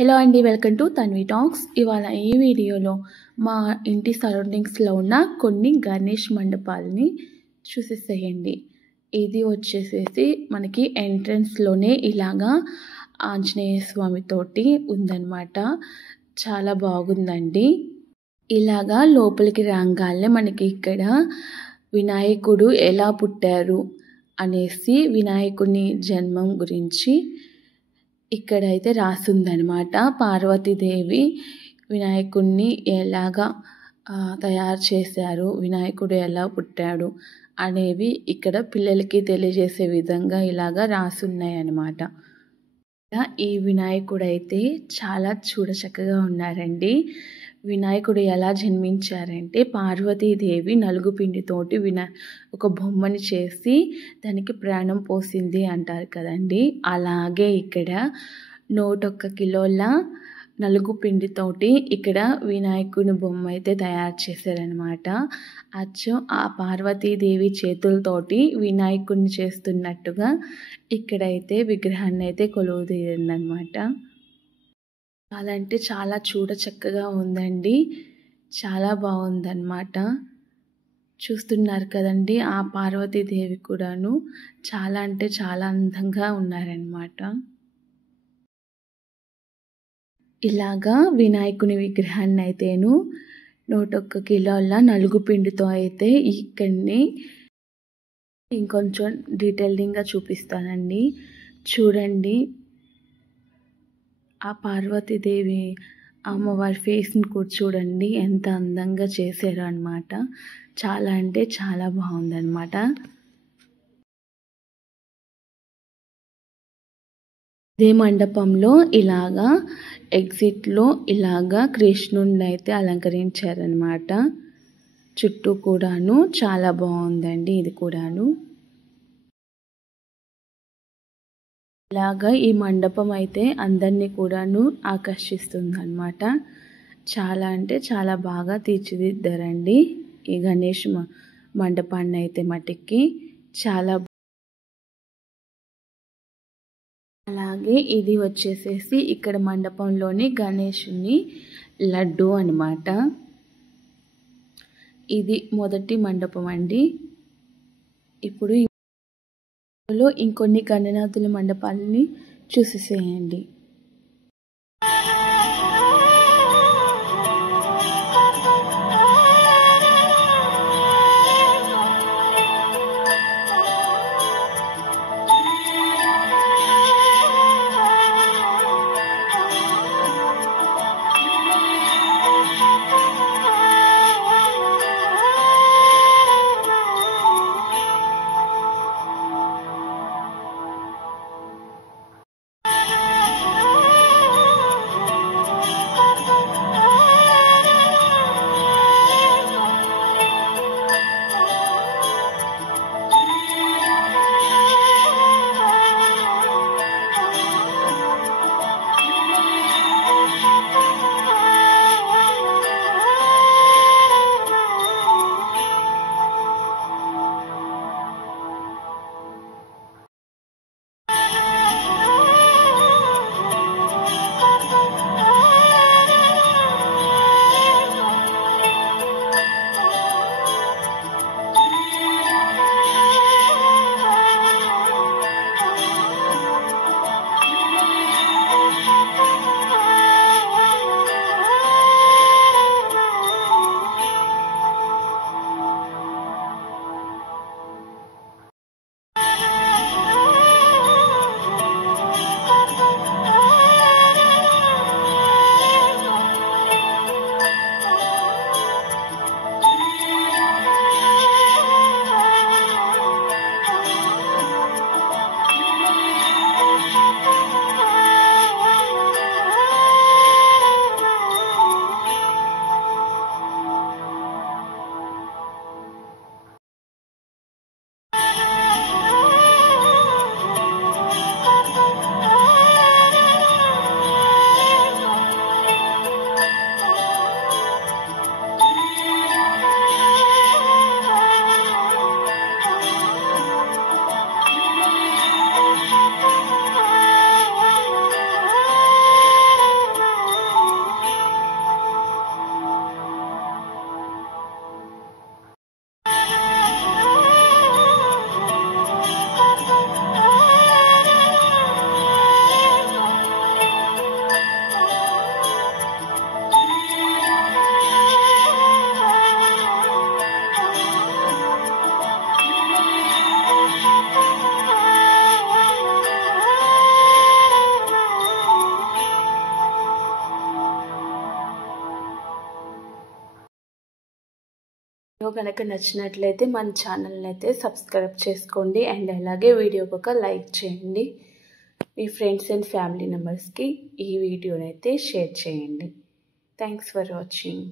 Hello అండి, welcome to Tanvi talks. ఇవాళ ఈ వీడియోలో మా ఇంటి సరౌండింగ్స్లో ఉన్న కొన్ని గణేష్ మండపాలని చూసేసేయండి. ఇది వచ్చేసేసి మనకి ఎంట్రన్స్లోనే ఇలాగా ఆంజనేయ స్వామి తోటి ఉందన్నమాట. చాలా బాగుందండి. ఇలాగా లోపలికి రాగానే మనకి ఇక్కడ వినాయకుడు ఎలా పుట్టారు అనేసి వినాయకుని జన్మం గురించి ఇక్కడైతే రాసుందనమాట. పార్వతీదేవి వినాయకుడిని ఎలాగా తయారు చేశారు, వినాయకుడు ఎలా పుట్టాడు అనేవి ఇక్కడ పిల్లలకి తెలియజేసే విధంగా ఇలాగా రాసున్నాయన్నమాట. ఈ వినాయకుడు అయితే చాలా చూడచక్కగా ఉన్నారండి. వినాయకుడు ఎలా జన్మించారంటే పార్వతీదేవి నలుగు పిండితోటి ఒక బొమ్మని చేసి దానికి ప్రాణం పోసింది అంటారు కదండి. అలాగే ఇక్కడ 101 కిలోల నలుగు పిండితోటి ఇక్కడ వినాయకుని బొమ్మ అయితే తయారు చేశారనమాట. అచ్చం ఆ పార్వతీదేవి చేతులతోటి వినాయకుడిని చేస్తున్నట్టుగా ఇక్కడైతే విగ్రహాన్ని అయితే కొలువుదీరిందనమాట. చాలా అంటే చాలా చూడచక్కగా ఉందండి. చాలా బాగుందన్నమాట. చూస్తున్నారు కదండి, ఆ పార్వతీదేవి కూడాను చాలా అంటే చాలా అందంగా ఉన్నారనమాట. ఇలాగా వినాయకుని విగ్రహాన్ని అయితేను 101 కిలోల నలుగు పిండితో అయితే ఇక్కడిని ఇంకొంచెం డీటెయిలింగ్గా చూపిస్తానండి. చూడండి, ఆ పార్వతీదేవి అమ్మవారి ఫేస్ని కూడా చూడండి ఎంత అందంగా చేశారు అనమాట. చాలా అంటే చాలా బాగుందన్నమాట. ఇదే మండపంలో ఇలాగా ఎగ్జిట్లో ఇలాగా కృష్ణుడిని అయితే అలంకరించారనమాట. చుట్టూ కూడాను చాలా బాగుందండి. ఇది కూడాను ఇలాగా ఈ మండపం అయితే అందరినీ కూడాను ఆకర్షిస్తుంది అనమాట. చాలా అంటే చాలా బాగా తీర్చిదిద్దారండి ఈ గణేష్ మండపాన్ని అయితే మటుకి చాలా. అలాగే ఇది వచ్చేసేసి ఇక్కడ మండపంలోని గణేషుని లడ్డు అనమాట. ఇది మొదటి మండపం అండి. ఇప్పుడు ఇంకొన్ని గణనాథుల మండపాలని చూసేసేయండి. వీడియో కనుక నచ్చినట్లయితే మన ఛానల్ని అయితే సబ్స్క్రైబ్ చేసుకోండి అండ్ అలాగే వీడియోకి ఒక లైక్ చేయండి. మీ ఫ్రెండ్స్ అండ్ ఫ్యామిలీ మెంబర్స్కి ఈ వీడియోని అయితే షేర్ చేయండి. Thanks for watching.